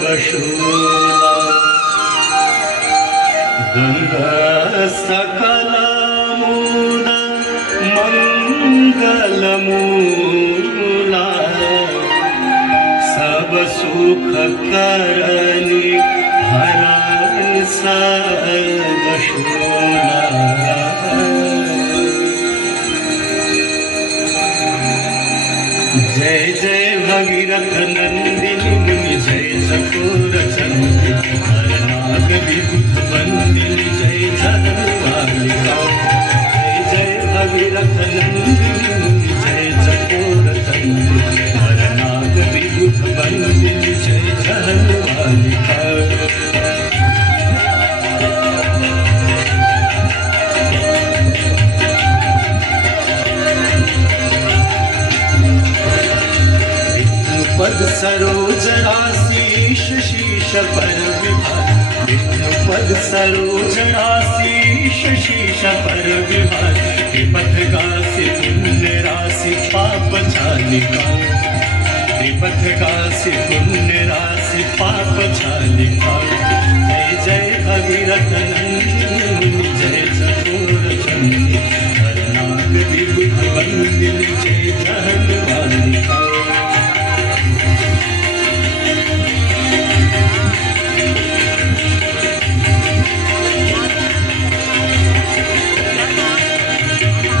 वशूला गंगा सकल मूल मंगल मूला सब सुख करनी हरण सब शूला जय जय भगीरथ नंदिनी मुनि जय चकोर चंदी हरनाग विबुध बंदिनी जय जगन्मालिका जय जय भगीरथ नंदिनी मुनि जय चकोर चंदी हरनाग विबुध बंदिनी जय जगन्मालिका पद सरोज राशीष शीश पर विभार विष्णु पद सरोज राशीष शीश पर विभार त्रिपथ गासी पुण्य राशि पाप छालिका त्रिपथ गासी पुण्य राशि पाप छालिका जय जय भगीरथ नंदिनी जय चकोर चंदी हरनाग विबुध बंदिनी जय जगन्मालिका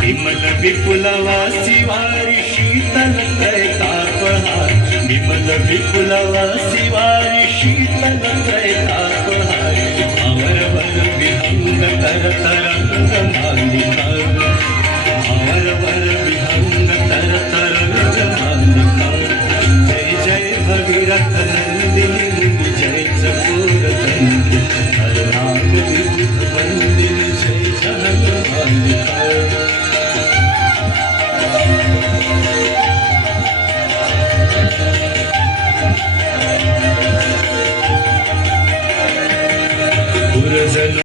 विमल विपुलवासी वारी शीतल त्रैतापहार विमल विपुलवासी वारी शीतल त्रैतापहार अमर वर विहंग तर तरंग मालिका अमर वर विहंग तर तरंग मालिका जय जय भगीरथ नंदिनी जय चकोर चंदी